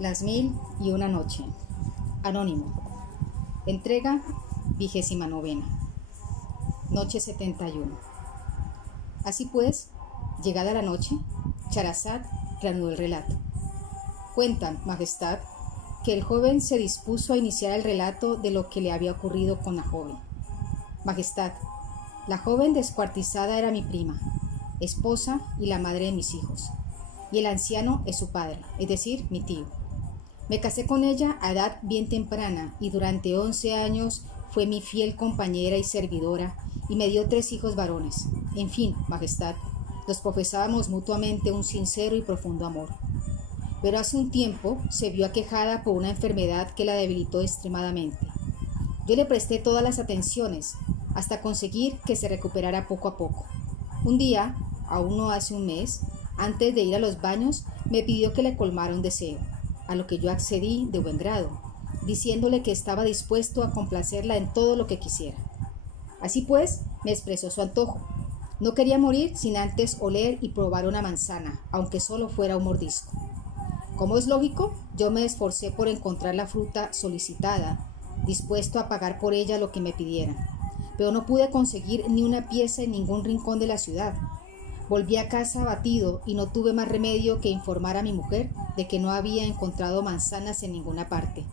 Las 1001 noche. Anónimo. Entrega 29. Noche 71. Así pues, llegada la noche, Charazad reanudó el relato. Cuentan, Majestad, que el joven se dispuso a iniciar el relato de lo que le había ocurrido con la joven. Majestad, la joven descuartizada era mi prima, esposa y la madre de mis hijos, y el anciano es su padre, es decir, mi tío. Me casé con ella a edad bien temprana y durante 11 años fue mi fiel compañera y servidora y me dio 3 hijos varones. En fin, Majestad, los profesábamos mutuamente un sincero y profundo amor. Pero hace un tiempo se vio aquejada por una enfermedad que la debilitó extremadamente. Yo le presté todas las atenciones hasta conseguir que se recuperara poco a poco. Un día, aún no hace un mes, antes de ir a los baños, me pidió que le colmara un deseo, a lo que yo accedí de buen grado, diciéndole que estaba dispuesto a complacerla en todo lo que quisiera. Así pues, me expresó su antojo. No quería morir sin antes oler y probar una manzana, aunque solo fuera un mordisco. Como es lógico, yo me esforcé por encontrar la fruta solicitada, dispuesto a pagar por ella lo que me pidieran, pero no pude conseguir ni una pieza en ningún rincón de la ciudad. Volví a casa abatido y no tuve más remedio que informar a mi mujer de que no había encontrado manzanas en ninguna parte.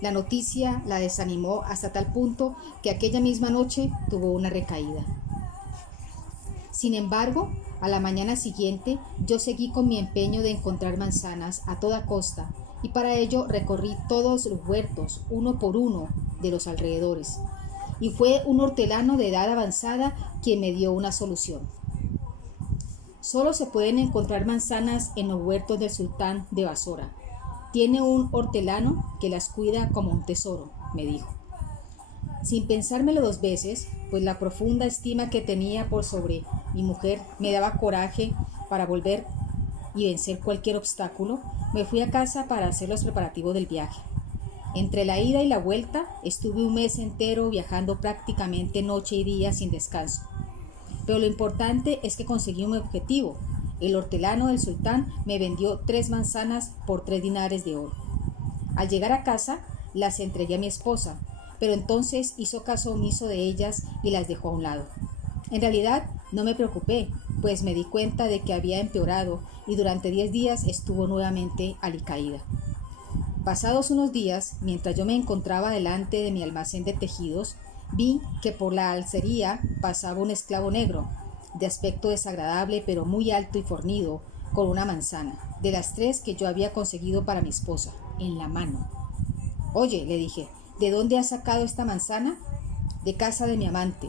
La noticia la desanimó hasta tal punto que aquella misma noche tuvo una recaída. Sin embargo, a la mañana siguiente yo seguí con mi empeño de encontrar manzanas a toda costa y para ello recorrí todos los huertos, uno por uno, de los alrededores. Y fue un hortelano de edad avanzada quien me dio una solución. Solo se pueden encontrar manzanas en los huertos del sultán de Basora. Tiene un hortelano que las cuida como un tesoro, me dijo. Sin pensármelo 2 veces, pues la profunda estima que tenía por sobre mi mujer me daba coraje para volver y vencer cualquier obstáculo, me fui a casa para hacer los preparativos del viaje. Entre la ida y la vuelta estuve un mes entero viajando prácticamente noche y día sin descanso. Pero lo importante es que conseguí un objetivo. El hortelano del sultán me vendió 3 manzanas por 3 dinares de oro. Al llegar a casa, las entregué a mi esposa, pero entonces hizo caso omiso de ellas y las dejó a un lado. En realidad, no me preocupé, pues me di cuenta de que había empeorado y durante 10 días estuvo nuevamente alicaída. Pasados unos días, mientras yo me encontraba delante de mi almacén de tejidos, vi que por la alcería pasaba un esclavo negro, de aspecto desagradable pero muy alto y fornido, con una manzana, de las 3 que yo había conseguido para mi esposa, en la mano. «Oye», le dije, «¿de dónde has sacado esta manzana?» «De casa de mi amante.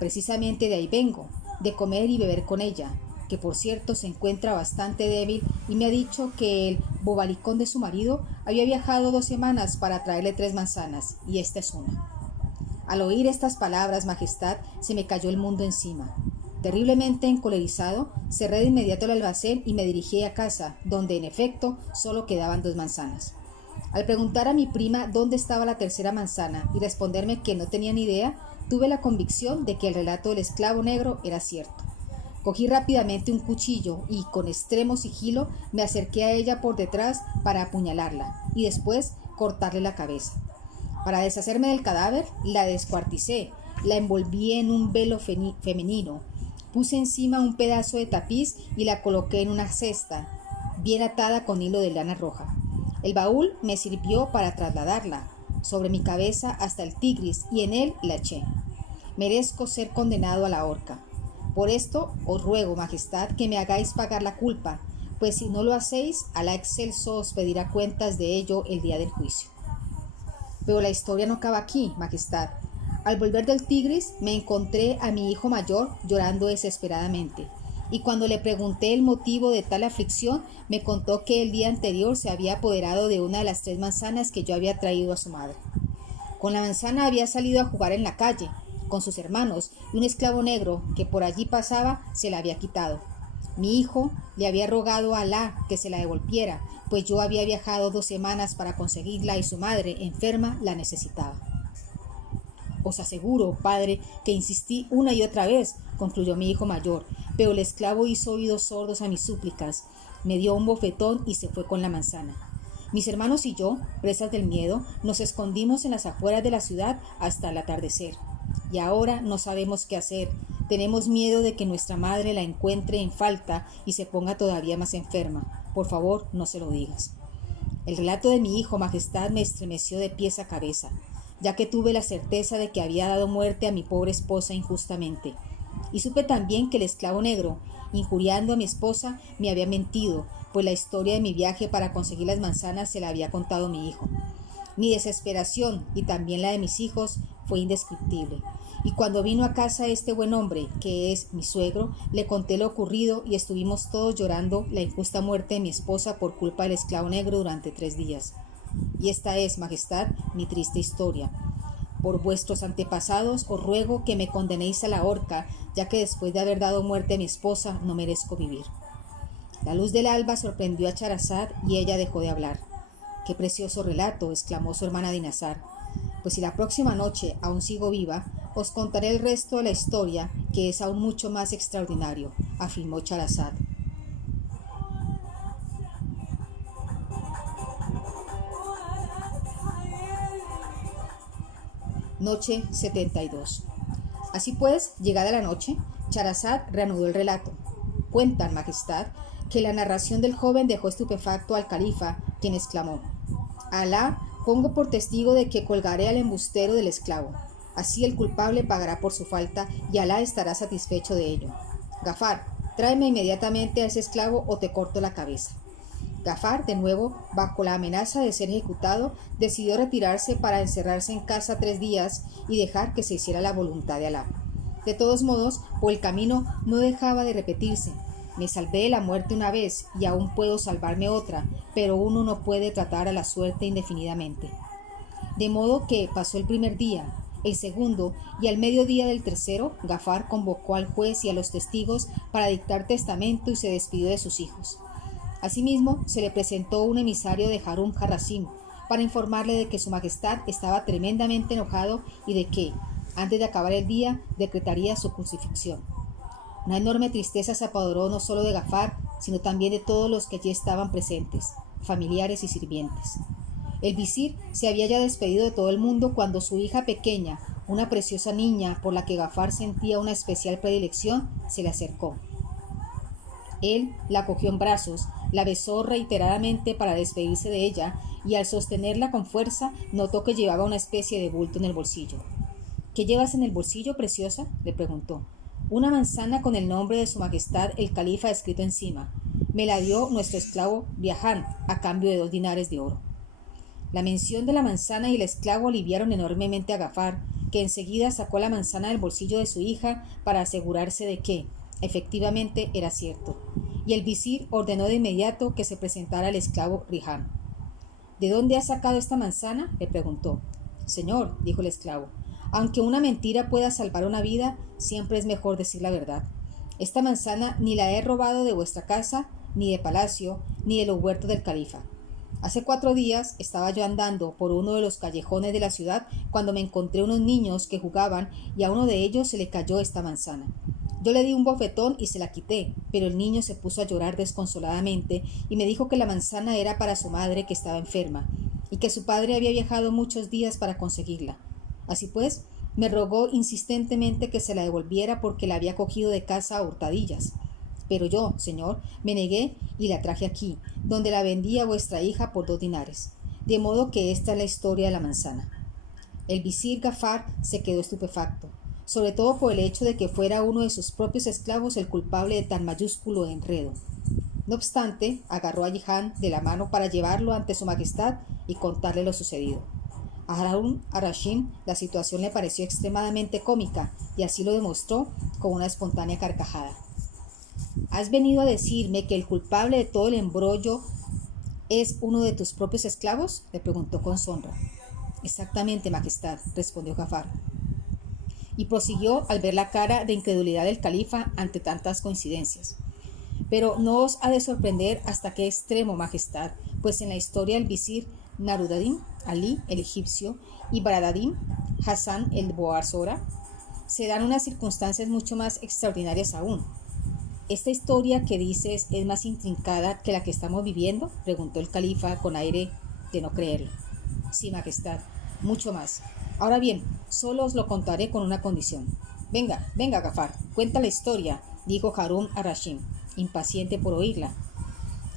Precisamente de ahí vengo, de comer y beber con ella, que por cierto se encuentra bastante débil y me ha dicho que el bobalicón de su marido había viajado 2 semanas para traerle 3 manzanas, y esta es una». Al oír estas palabras, Majestad, se me cayó el mundo encima. Terriblemente encolerizado, cerré de inmediato el almacén y me dirigí a casa, donde en efecto solo quedaban 2 manzanas. Al preguntar a mi prima dónde estaba la tercera manzana y responderme que no tenía ni idea, tuve la convicción de que el relato del esclavo negro era cierto. Cogí rápidamente un cuchillo y, con extremo sigilo, me acerqué a ella por detrás para apuñalarla y después cortarle la cabeza. Para deshacerme del cadáver, la descuarticé, la envolví en un velo femenino, puse encima un pedazo de tapiz y la coloqué en una cesta, bien atada con hilo de lana roja. El baúl me sirvió para trasladarla sobre mi cabeza hasta el Tigris y en él la eché. Merezco ser condenado a la horca. Por esto os ruego, Majestad, que me hagáis pagar la culpa, pues si no lo hacéis, Alá excelso os pedirá cuentas de ello el día del juicio. Pero la historia no acaba aquí, Majestad. Al volver del Tigris me encontré a mi hijo mayor llorando desesperadamente, y cuando le pregunté el motivo de tal aflicción, me contó que el día anterior se había apoderado de una de las 3 manzanas que yo había traído a su madre. Con la manzana había salido a jugar en la calle, con sus hermanos, y un esclavo negro que por allí pasaba se la había quitado. Mi hijo le había rogado a Alá que se la devolviera, pues yo había viajado 2 semanas para conseguirla y su madre, enferma, la necesitaba. «Os aseguro, padre, que insistí una y otra vez», concluyó mi hijo mayor, pero el esclavo hizo oídos sordos a mis súplicas, me dio un bofetón y se fue con la manzana. Mis hermanos y yo, presas del miedo, nos escondimos en las afueras de la ciudad hasta el atardecer. Y ahora no sabemos qué hacer. Tenemos miedo de que nuestra madre la encuentre en falta y se ponga todavía más enferma. Por favor, no se lo digas. El relato de mi hijo, Majestad, me estremeció de pies a cabeza, ya que tuve la certeza de que había dado muerte a mi pobre esposa injustamente. Y supe también que el esclavo negro, injuriando a mi esposa, me había mentido, pues la historia de mi viaje para conseguir las manzanas se la había contado mi hijo. Mi desesperación y también la de mis hijos fue indescriptible. Y cuando vino a casa este buen hombre, que es mi suegro, le conté lo ocurrido y estuvimos todos llorando la injusta muerte de mi esposa por culpa del esclavo negro durante 3 días. Y esta es, Majestad, mi triste historia. Por vuestros antepasados os ruego que me condenéis a la horca, ya que después de haber dado muerte a mi esposa no merezco vivir. La luz del alba sorprendió a Charazad y ella dejó de hablar. ¡Qué precioso relato!, exclamó su hermana Dinazar. Pues si la próxima noche aún sigo viva, os contaré el resto de la historia, que es aún mucho más extraordinario, afirmó Charazad. Noche 72. Así pues, llegada la noche, Charazad reanudó el relato. Cuentan, Majestad, que la narración del joven dejó estupefacto al califa, quien exclamó: Alá, pongo por testigo de que colgaré al embustero del esclavo. Así el culpable pagará por su falta y Alá estará satisfecho de ello. Gafar, tráeme inmediatamente a ese esclavo o te corto la cabeza. Gafar, de nuevo, bajo la amenaza de ser ejecutado, decidió retirarse para encerrarse en casa 3 días y dejar que se hiciera la voluntad de Alá. De todos modos, por el camino no dejaba de repetirse: me salvé de la muerte una vez y aún puedo salvarme otra, pero uno no puede tratar a la suerte indefinidamente. De modo que pasó el primer día, el segundo, y al mediodía del tercero, Gafar convocó al juez y a los testigos para dictar testamento y se despidió de sus hijos. Asimismo, se le presentó un emisario de Harun al-Rashid para informarle de que su majestad estaba tremendamente enojado y de que, antes de acabar el día, decretaría su crucifixión. Una enorme tristeza se apoderó no solo de Gafar, sino también de todos los que allí estaban presentes, familiares y sirvientes. El visir se había ya despedido de todo el mundo cuando su hija pequeña, una preciosa niña por la que Gafar sentía una especial predilección, se le acercó. Él la cogió en brazos, la besó reiteradamente para despedirse de ella y al sostenerla con fuerza notó que llevaba una especie de bulto en el bolsillo. ¿Qué llevas en el bolsillo, preciosa?, le preguntó. Una manzana con el nombre de su majestad el califa escrito encima. Me la dio nuestro esclavo Viajan a cambio de 2 dinares de oro. La mención de la manzana y el esclavo aliviaron enormemente a Gafar, que enseguida sacó la manzana del bolsillo de su hija para asegurarse de que, efectivamente, era cierto, y el visir ordenó de inmediato que se presentara el esclavo Rihan. ¿De dónde has sacado esta manzana?, le preguntó. Señor, dijo el esclavo, aunque una mentira pueda salvar una vida, siempre es mejor decir la verdad. Esta manzana ni la he robado de vuestra casa, ni de palacio, ni de los huertos del califa. Hace 4 días estaba yo andando por uno de los callejones de la ciudad cuando me encontré unos niños que jugaban y a uno de ellos se le cayó esta manzana. Yo le di un bofetón y se la quité, pero el niño se puso a llorar desconsoladamente y me dijo que la manzana era para su madre que estaba enferma y que su padre había viajado muchos días para conseguirla. Así pues, me rogó insistentemente que se la devolviera porque la había cogido de casa a hurtadillas. Pero yo, señor, me negué y la traje aquí, donde la vendí a vuestra hija por 2 dinares. De modo que esta es la historia de la manzana. El visir Gafar se quedó estupefacto, sobre todo por el hecho de que fuera uno de sus propios esclavos el culpable de tan mayúsculo enredo. No obstante, agarró a Jihan de la mano para llevarlo ante su majestad y contarle lo sucedido. A Harun al-Rashid la situación le pareció extremadamente cómica y así lo demostró con una espontánea carcajada. ¿Has venido a decirme que el culpable de todo el embrollo es uno de tus propios esclavos?, le preguntó con sonra. Exactamente, majestad, respondió Gafar. Y prosiguió al ver la cara de incredulidad del califa ante tantas coincidencias. Pero no os ha de sorprender hasta qué extremo, majestad, pues en la historia del visir Naruddin Ali, el egipcio, y Baradadin Hassan el Boarsora, se dan unas circunstancias mucho más extraordinarias aún. ¿Esta historia que dices es más intrincada que la que estamos viviendo?, preguntó el califa con aire de no creerlo. Sí, majestad, mucho más. Ahora bien, solo os lo contaré con una condición. Venga, venga, Gafar, cuenta la historia, dijo Harún ar-Rashid, impaciente por oírla.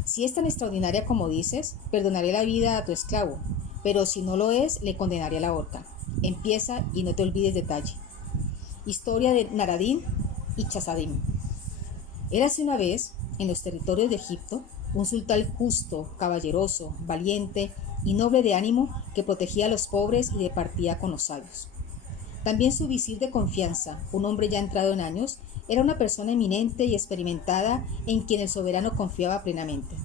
Si es tan extraordinaria como dices, perdonaré la vida a tu esclavo, pero si no lo es, le condenaré a la horca. Empieza y no te olvides detalle. Historia de Naradín y Chazadín. Érase una vez, en los territorios de Egipto, un sultán justo, caballeroso, valiente y noble de ánimo que protegía a los pobres y departía con los sabios. También su visir de confianza, un hombre ya entrado en años, era una persona eminente y experimentada en quien el soberano confiaba plenamente.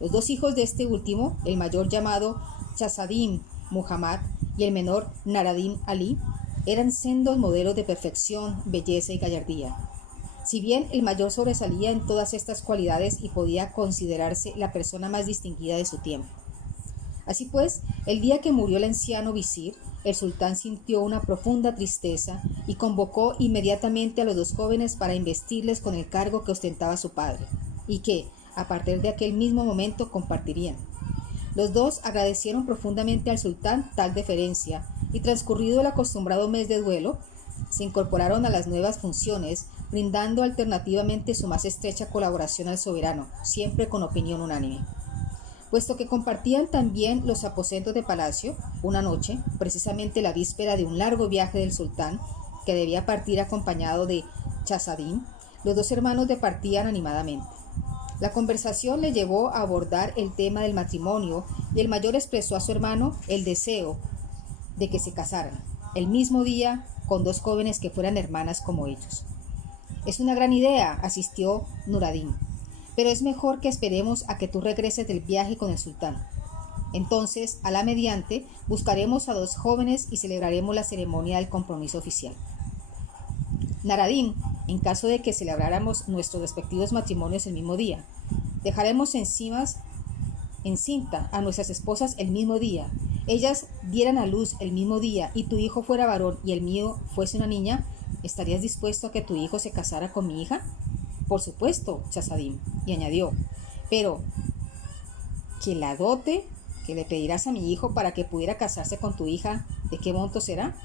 Los dos hijos de este último, el mayor llamado Chazadín Muhammad y el menor Naradín Ali, eran sendos modelos de perfección, belleza y gallardía. Si bien el mayor sobresalía en todas estas cualidades y podía considerarse la persona más distinguida de su tiempo. Así pues, el día que murió el anciano visir, el sultán sintió una profunda tristeza y convocó inmediatamente a los dos jóvenes para investirles con el cargo que ostentaba su padre, y que, a partir de aquel mismo momento, compartirían. Los dos agradecieron profundamente al sultán tal deferencia, y transcurrido el acostumbrado mes de duelo, se incorporaron a las nuevas funciones, brindando alternativamente su más estrecha colaboración al soberano, siempre con opinión unánime. Puesto que compartían también los aposentos de palacio, una noche, precisamente la víspera de un largo viaje del sultán, que debía partir acompañado de Chazadín, los dos hermanos departían animadamente. La conversación le llevó a abordar el tema del matrimonio y el mayor expresó a su hermano el deseo de que se casaran, el mismo día, con dos jóvenes que fueran hermanas como ellos. Es una gran idea, asistió Nuradín, pero es mejor que esperemos a que tú regreses del viaje con el sultán. Entonces, a la mediante, buscaremos a dos jóvenes y celebraremos la ceremonia del compromiso oficial. Naradín, en caso de que celebráramos nuestros respectivos matrimonios el mismo día, dejaremos encinta a nuestras esposas el mismo día, ellas dieran a luz el mismo día y tu hijo fuera varón y el mío fuese una niña, ¿estarías dispuesto a que tu hijo se casara con mi hija? Por supuesto, Chazadín, y añadió, pero que la dote que le pedirás a mi hijo para que pudiera casarse con tu hija, ¿de qué monto será?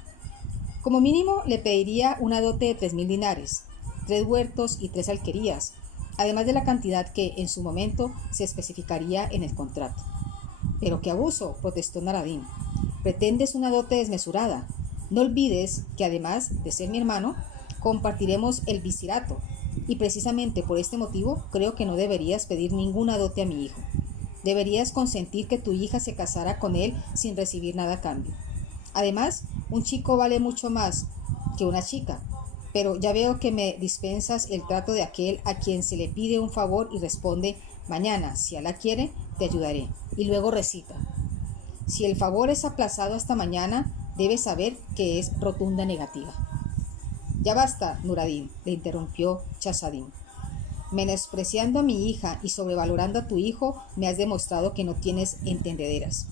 Como mínimo le pediría una dote de 3.000 dinares, 3 huertos y 3 alquerías, además de la cantidad que en su momento se especificaría en el contrato. Pero qué abuso, protestó Naradín. Pretendes una dote desmesurada. No olvides que además de ser mi hermano, compartiremos el visirato, y precisamente por este motivo creo que no deberías pedir ninguna dote a mi hijo. Deberías consentir que tu hija se casara con él sin recibir nada a cambio. Además, un chico vale mucho más que una chica, pero ya veo que me dispensas el trato de aquel a quien se le pide un favor y responde, mañana, si Alá quiere, te ayudaré. Y luego recita, si el favor es aplazado hasta mañana, debes saber que es rotunda negativa. Ya basta, Nuradín, le interrumpió Chazadín. Menospreciando a mi hija y sobrevalorando a tu hijo, me has demostrado que no tienes entendederas.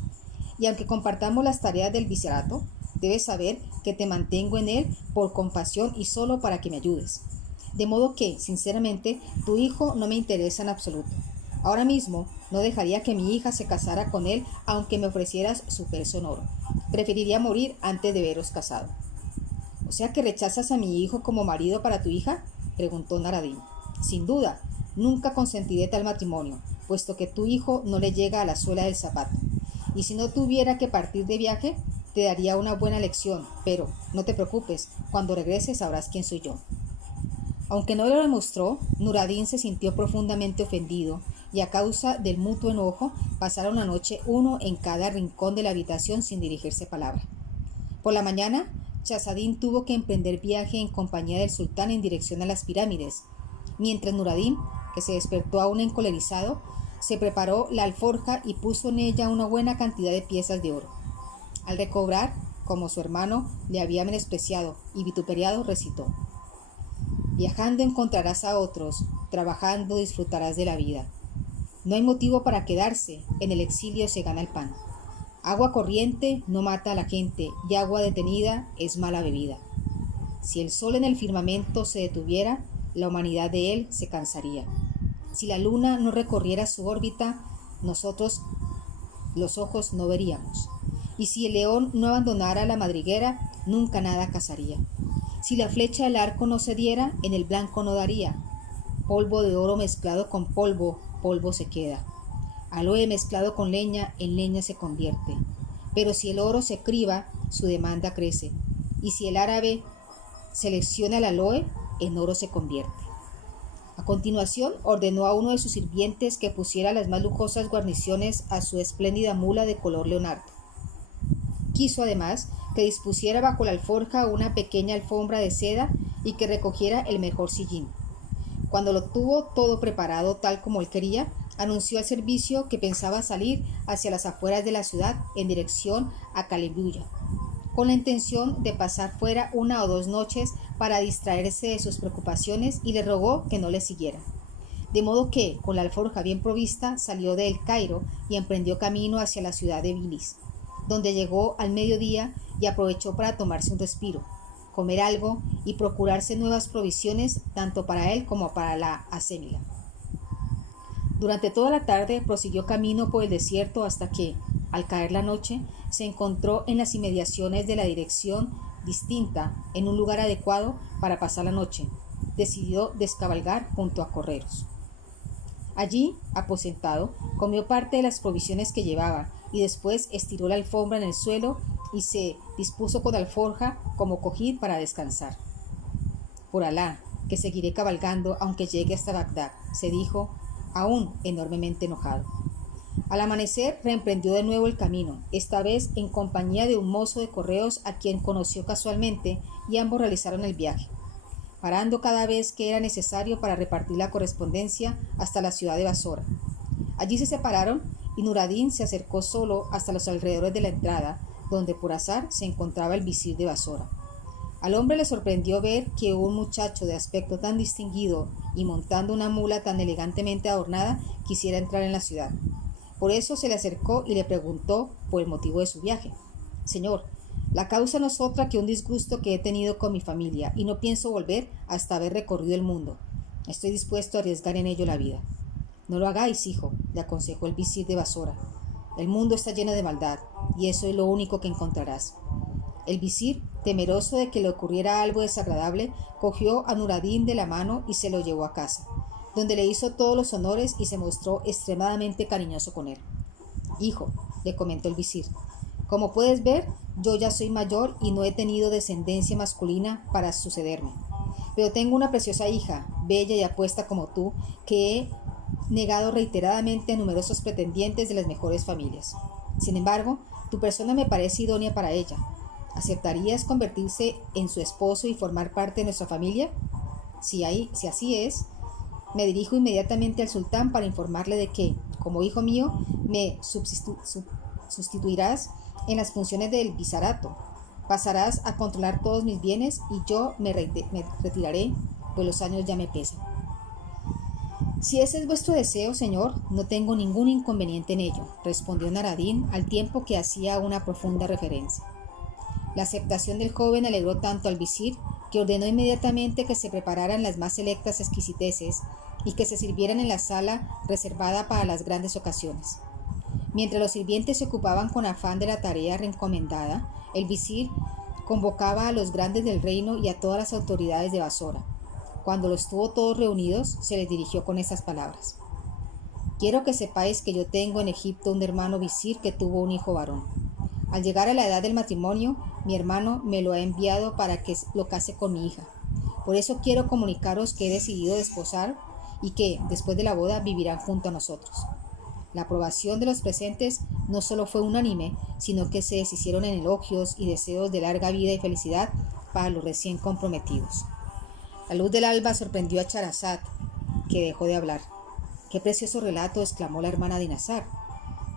Y aunque compartamos las tareas del visirato, debes saber que te mantengo en él por compasión y solo para que me ayudes. De modo que, sinceramente, tu hijo no me interesa en absoluto. Ahora mismo no dejaría que mi hija se casara con él aunque me ofrecieras su peso en oro. Preferiría morir antes de veros casado. ¿O sea que rechazas a mi hijo como marido para tu hija?, preguntó Naradín. Sin duda, nunca consentiré tal matrimonio, puesto que tu hijo no le llega a la suela del zapato. Y si no tuviera que partir de viaje, te daría una buena lección, pero no te preocupes, cuando regreses sabrás quién soy yo. Aunque no lo demostró, Nuradín se sintió profundamente ofendido, y a causa del mutuo enojo, pasaron la noche uno en cada rincón de la habitación sin dirigirse palabra. Por la mañana, Chazadín tuvo que emprender viaje en compañía del sultán en dirección a las pirámides, mientras Nuradín, que se despertó aún encolerizado, se preparó la alforja y puso en ella una buena cantidad de piezas de oro. Al recobrar, como su hermano le había menospreciado y vituperiado, recitó: viajando encontrarás a otros, trabajando disfrutarás de la vida. No hay motivo para quedarse, en el exilio se gana el pan. Agua corriente no mata a la gente y agua detenida es mala bebida. Si el sol en el firmamento se detuviera, la humanidad de él se cansaría. Si la luna no recorriera su órbita, nosotros los ojos no veríamos. Y si el león no abandonara la madriguera, nunca nada cazaría. Si la flecha del arco no se diera, en el blanco no daría. Polvo de oro mezclado con polvo, polvo se queda. Aloe mezclado con leña, en leña se convierte. Pero si el oro se criba, su demanda crece. Y si el árabe selecciona el aloe, en oro se convierte. A continuación, ordenó a uno de sus sirvientes que pusiera las más lujosas guarniciones a su espléndida mula de color leonardo. Quiso además que dispusiera bajo la alforja una pequeña alfombra de seda y que recogiera el mejor sillín. Cuando lo tuvo todo preparado tal como él quería, anunció al servicio que pensaba salir hacia las afueras de la ciudad en dirección a Calibuya, con la intención de pasar fuera 1 o 2 noches para distraerse de sus preocupaciones, y le rogó que no le siguiera. De modo que, con la alforja bien provista, salió de El Cairo y emprendió camino hacia la ciudad de Bilis, donde llegó al mediodía y aprovechó para tomarse un respiro, comer algo y procurarse nuevas provisiones tanto para él como para la acémila. Durante toda la tarde prosiguió camino por el desierto hasta que, al caer la noche, se encontró en las inmediaciones de la dirección distinta, en un lugar adecuado para pasar la noche. Decidió descabalgar junto a correros. Allí, aposentado, comió parte de las provisiones que llevaba y después estiró la alfombra en el suelo y se dispuso con alforja como cojín para descansar. Por Alá, que seguiré cabalgando aunque llegue hasta Bagdad, se dijo, aún enormemente enojado. Al amanecer reemprendió de nuevo el camino, esta vez en compañía de un mozo de correos a quien conoció casualmente, y ambos realizaron el viaje, parando cada vez que era necesario para repartir la correspondencia hasta la ciudad de Basora. Allí se separaron y Nur ad-Din se acercó solo hasta los alrededores de la entrada, donde por azar se encontraba el visir de Basora. Al hombre le sorprendió ver que un muchacho de aspecto tan distinguido y montando una mula tan elegantemente adornada quisiera entrar en la ciudad. Por eso se le acercó y le preguntó por el motivo de su viaje. «Señor, la causa no es otra que un disgusto que he tenido con mi familia y no pienso volver hasta haber recorrido el mundo. Estoy dispuesto a arriesgar en ello la vida». «No lo hagáis, hijo», le aconsejó el visir de Basora. «El mundo está lleno de maldad y eso es lo único que encontrarás». El visir, temeroso de que le ocurriera algo desagradable, cogió a Nur ad-Din de la mano y se lo llevó a casa, donde le hizo todos los honores y se mostró extremadamente cariñoso con él. «Hijo», le comentó el visir, «como puedes ver, yo ya soy mayor y no he tenido descendencia masculina para sucederme. Pero tengo una preciosa hija, bella y apuesta como tú, que he negado reiteradamente a numerosos pretendientes de las mejores familias. Sin embargo, tu persona me parece idónea para ella. ¿Aceptarías convertirse en su esposo y formar parte de nuestra familia? Si así es, me dirijo inmediatamente al sultán para informarle de que, como hijo mío, me sustituirás en las funciones del visarato. Pasarás a controlar todos mis bienes y yo me retiraré, pues los años ya me pesan». «Si ese es vuestro deseo, señor, no tengo ningún inconveniente en ello», respondió Nur ad-Din al tiempo que hacía una profunda reverencia. La aceptación del joven alegró tanto al visir que ordenó inmediatamente que se prepararan las más selectas exquisiteces y que se sirvieran en la sala reservada para las grandes ocasiones. Mientras los sirvientes se ocupaban con afán de la tarea reencomendada, el visir convocaba a los grandes del reino y a todas las autoridades de Basora. Cuando los tuvo todos reunidos, se les dirigió con estas palabras: «Quiero que sepáis que yo tengo en Egipto un hermano visir que tuvo un hijo varón. Al llegar a la edad del matrimonio, mi hermano me lo ha enviado para que lo case con mi hija. Por eso quiero comunicaros que he decidido desposar y que, después de la boda, vivirán junto a nosotros». La aprobación de los presentes no solo fue unánime, sino que se deshicieron en elogios y deseos de larga vida y felicidad para los recién comprometidos. La luz del alba sorprendió a Scheherazade, que dejó de hablar. «¡Qué precioso relato!», exclamó la hermana de Nazar.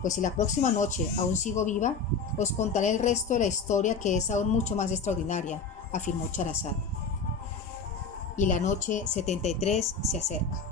«Pues si la próxima noche aún sigo viva, os contaré el resto de la historia, que es aún mucho más extraordinaria», afirmó Scheherazade. Y la noche 73 se acerca.